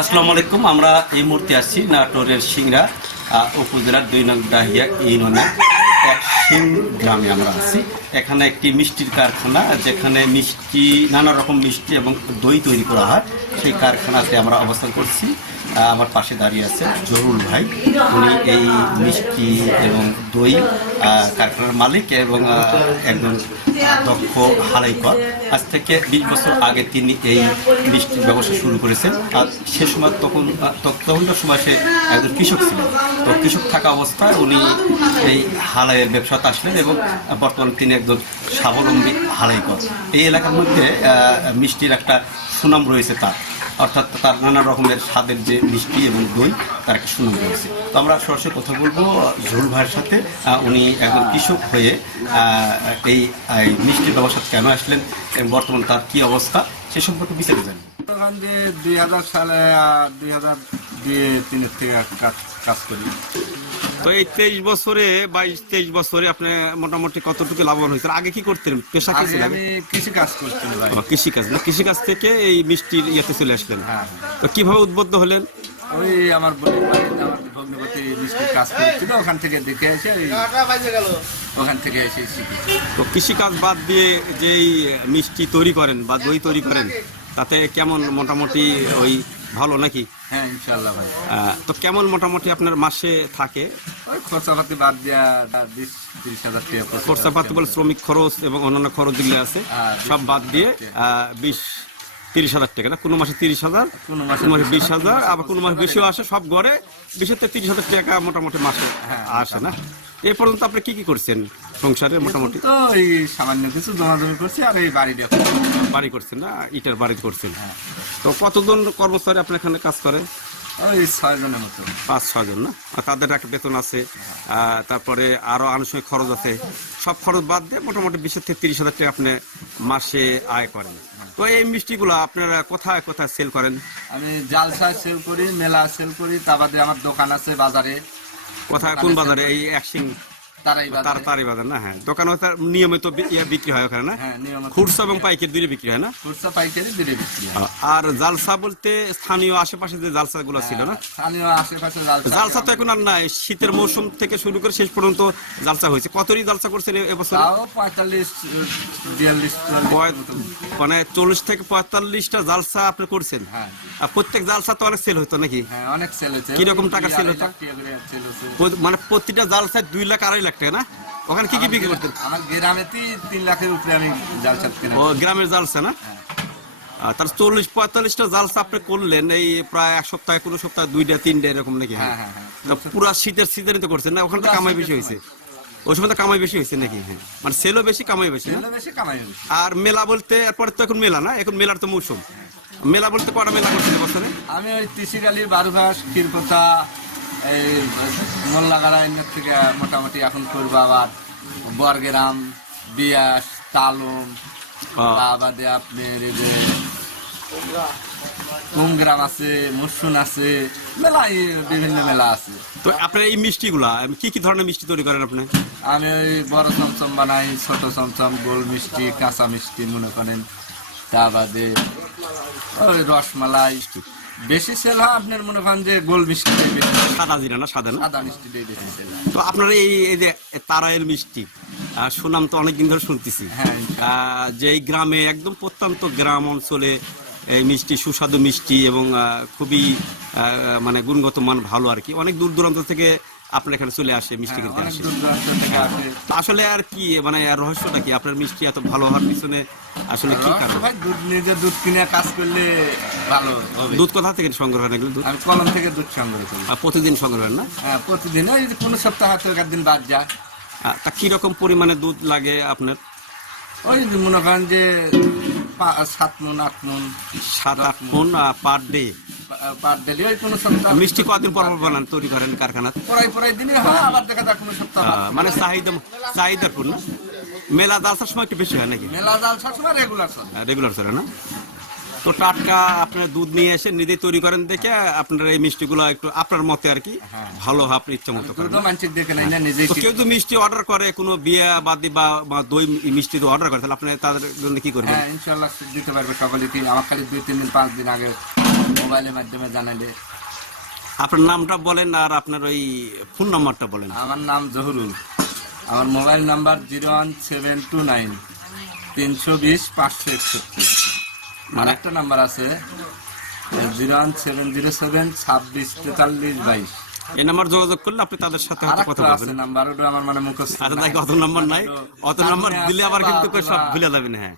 আসসালামু আলাইকুম, আমরা এই মুহূর্তে আসছি নাটোরের সিংড়া উপজেলার দুই নং ডাহিয়া ইউনিয়নে, এক সিং গ্রামে আমরা আছি। এখানে একটি মিষ্টির কারখানা, যেখানে মিষ্টি, নানা রকম মিষ্টি এবং দই তৈরি করা হয়। সেই কারখানাতে আমরা অবস্থান করছি। আমার পাশে দাঁড়িয়ে আছে জরুল ভাই। উনি এই মিষ্টি এবং দই কারখানার মালিক এবং একজন দক্ষ হারাইকর আজ থেকে বিশ বছর আগে তিনি এই মিষ্টির ব্যবসা শুরু করেছেন। আর সে সময় তখন তখনকার সময় সে একজন কৃষক ছিলেন তো কৃষক থাকা অবস্থায় উনি এই হালাইয়ের ব্যবসাতে আসলেন এবং বর্তমানে তিনি একজন স্বাবলম্বী হালাইকর এই এলাকার মধ্যে মিষ্টির একটা সুনাম রয়েছে তার। অর্থাৎ তার নানা রকমের স্বাদের যে মিষ্টি এবং দই, তার একটা সুনাম রয়েছে। তো আমরা সরাসরি কথা বলব ঝুল ভাইয়ের সাথে। উনি একজন কৃষক হয়ে এই মিষ্টির ব্যবসাতে কেন আসলেন এবং বর্তমান তার কি অবস্থা, সে সম্পর্কে বিচারে যে দুই হাজার সালে দুই হাজার দুই তিনের থেকে কাজ কাজ করি। তো এই তেইশ বছরে বাইশ তেইশ বছরে আপনি মোটামুটি কতটুকু লাভবান হয়েছেন? আগে কি করতেন? পেশা কি ছিল? আমি কৃষি কাজ করতাম ভাই। ও, কৃষিকাজ। না কৃষিকাজ থেকে এই মিষ্টির ইয়েতে চলে আসলেন। হ্যাঁ। তো কীভাবে উদ্বুদ্ধ হলেন? ওই আমার বোনের বাড়িতে আমার ভগ্নপতি মিষ্টির কাজ করছিল ওখান থেকে দেখে এসে ওখান থেকে এসে শিখেছি। তো কৃষিকাজ বাদ দিয়ে যেই মিষ্টি তৈরি করেন বা দই তৈরি করেন তাতে কেমন মোটামুটি ওই ভালো নাকি? হ্যাঁ ইনশাল্লাহ ভাই তো কেমন মোটামুটি আপনার মাসে থাকে? ওই খরচাপাতি বাদ দিয়া বিশ তিরিশ হাজার টাকা খরচাপাতি বলে শ্রমিক খরচ এবং অন্যান্য খরচ যেগুলো আছে হ্যাঁ, সব বাদ দিয়ে বিশ তিরিশ হাজার টাকা না? কোনো মাসে তিরিশ হাজার কোনো মাসে বিশ হাজার আবার কোনো মাসে বেশিও আসে সব গড়ে বিশের থেকে তিরিশ হাজার টাকা মোটামুটি মাসে হ্যাঁ, আসে না? এ পর্যন্ত আপনি কি কি করছেন সংসারে মোটামুটি? তো এই সামান্য কিছু জমাজমি করছি আর এই বাড়ি বাড়ি করছেন না ইটের বাড়ি করছেন। হ্যাঁ। তো কতজন কর্মচারী আপনার এখানে কাজ করে? ওই ছয় জনের মতো। পাঁচ ছজন না? আর তাদের একটা বেতন আছে তারপরে আরও আনুষঙ্গিক খরচ আছে। সব খরচ বাদ দিয়ে মোটামুটি বিশের থেকে তিরিশ হাজার টাকা আপনি মাসে আয় করেন। তো এই মিষ্টিগুলো আপনারা কোথায় কোথায় সেল করেন? আমি জালসায় সেল করি মেলা সেল করি তা বাদে আমার দোকান আছে বাজারে। কোথায় কোন বাজারে? এই একশিং তারাই তার বাজারে না হ্যাঁ। দোকানে তার নিয়মিত ইয়ে বিক্রি হয় ওখানে না? হ্যাঁ খুচরা এবং পাইকারি দুটো বিক্রি হয় না? খুচরা পাইকারি দিলে বিক্রি আর জালসা বলতে স্থানীয় আশেপাশে যে জালসা গুলো ছিল না? স্থানীয় আশেপাশে জালসা। জালসা তো এখন আর নাই। শীতের মৌসুম থেকে শুরু করে শেষ পর্যন্ত জালসা হয়েছে। কতই জালসা করছেন এবছর? পঁয়তাল্লিশ বিয়াল্লিশ। মানে চল্লিশ থেকে পঁয়তাল্লিশটা জালসা আপনি করছেন? হ্যাঁ। আর প্রত্যেক জালসা তো অনেক সেল হতো নাকি? হ্যাঁ অনেক সেল হচ্ছে কীরকম টাকা সেল হতো? মানে প্রতিটা জালসায় দুই লাখ আড়াই লাখ টাকা না? ওখানে কি কি বিক্রি করতেন? আমার গ্রামেতেই তিন লাখের উপরে আমি জালসা কিনা ও গ্রামের জালসা না হ্যাঁ। তার চল্লিশ পঁয়তাল্লিশটা জালসা আপনি করলেন এই প্রায় এক সপ্তাহে কোনো সপ্তাহে দুইটা তিনটা এরকম নাকি? হ্যাঁ হ্যাঁ হ্যাঁ। পুরা শীতের সিজনে তো করছেন না? ওখানে তো কামাই বেশি হয়েছে। ওই সময় তো কামাই বেশি হয়েছে নাকি? হ্যাঁ। মানে সেলও বেশি কামাই বেশি আর মেলা বলতে এরপরে তো এখন মেলা না? এখন মেলার তো মৌসুম। মেলা বলতে কটা মেলা করছেন বছরে? আমি ওই তিসিকালির বারুঘাস ক্ষীরকোথা এই মোল্লাগাড়া এনের থেকে মোটামুটি এখন করব আবার বরগ্রাম বিয়াস তালম বাদে আপনার এই যে কুমগ্রাম আছে মুসুন আছে মেলা বিভিন্ন মেলা আছে। তো আপনার এই মিষ্টিগুলা কি কি ধরনের মিষ্টি তৈরি করেন আপনি? আমি ওই বড় চমচম বানাই ছোট চমচম গোল মিষ্টি কাঁচা মিষ্টি মনে করেন। তা বাদে ওই রসমালাই বেশি সেল হয় আপনার মনে করেন যে গোল মিষ্টি সাদা জিরা না সাদা না? সাদা মিষ্টি বেশি সেল হয় তো আপনার এই এই যে তারায়ের মিষ্টি আহ, সুনাম তো অনেকদিন ধরে শুনতেছি। হ্যাঁ আহ, যে এই গ্রামে একদম প্রত্যন্ত গ্রাম অঞ্চলে এই মিষ্টি সুস্বাদু মিষ্টি এবং খুবই মানে গুণগত মান ভালো আর কি। অনেক দূর দূরান্ত থেকে আপনার এখানে চলে আসে মিষ্টি কিনতে আসে। থেকে আসে। তো আসলে আর কি মানে আর রহস্যটা কি? আপনার মিষ্টি এত ভালো হওয়ার পিছনে আসলে কি কারণ? ভাই দুধ নিজে দুধ কিনে কাজ করলে ভালো হবে। দুধ কোথা থেকে সংগ্রহ হয় না এগুলো দুধ? আমি কলম থেকে দুধ সংগ্রহ করি। আর প্রতিদিন সংগ্রহ হয় না? হ্যাঁ প্রতিদিন। ওই কোনো সপ্তাহ হাতে দিন বাদ যায়। তা কীরকম পরিমাণে দুধ লাগে আপনার? ওই মনে করেন যে সাত মন আট মন সাত আট মন। Per day? পার ডেলি ওই কোনো সপ্তাহ মিষ্টি কদিন পর পর বানান তৈরি করেন কারখানা পড়াই পড়াই দিনে হয় আবার দেখা যায় কোনো সপ্তাহ বাদ। মানে চাহিদা চাহিদার পূর্ণ? মেলা দালসার সময় একটু বেশি হয় নাকি? মেলা জাল সবসময় রেগুলার চলে। রেগুলার চলে না? তো টাটকা আপনার দুধ নিয়ে এসে নিজে তৈরি করেন দেখে আপনার এই মিষ্টিগুলো একটু আপনার মতে আর কি হ্যাঁ। ভালো আপনি ইচ্ছা মতো করেন। কেউ তো মিষ্টি অর্ডার করে কোনো বিয়ে বাদি বা বা দই মিষ্টি তো অর্ডার করে তাহলে আপনি তাদের জন্য কি করবেন? হ্যাঁ ইনশাল্লাহ দিতে পারবে সকলে। কি আমার খালি দুই তিন দিন পাঁচ দিন আগে মোবাইলের মাধ্যমে জানাইলে আপনার নামটা বলেন আর আপনার ওই ফোন নাম্বারটা বলেন। আমার নাম জহুরুল। আমার mobile number zero one seven two nine তিনশো বিশ পাঁচশো একষট্টি। আর একটা নাম্বার আছে zero one seven zero seven ছাব্বিশ তেতাল্লিশ বাইশ। এই নাম্বার যোগাযোগ করলে আপনি তাদের সাথে কথা বলবেন। নাম্বার ওটা আমার মানে মুখস্থ। আচ্ছা নাই। তাই অত নাম্বার নাই। অত নাম্বার দিলে আবার কিন্তু সব ভুলে যাবেন হ্যাঁ।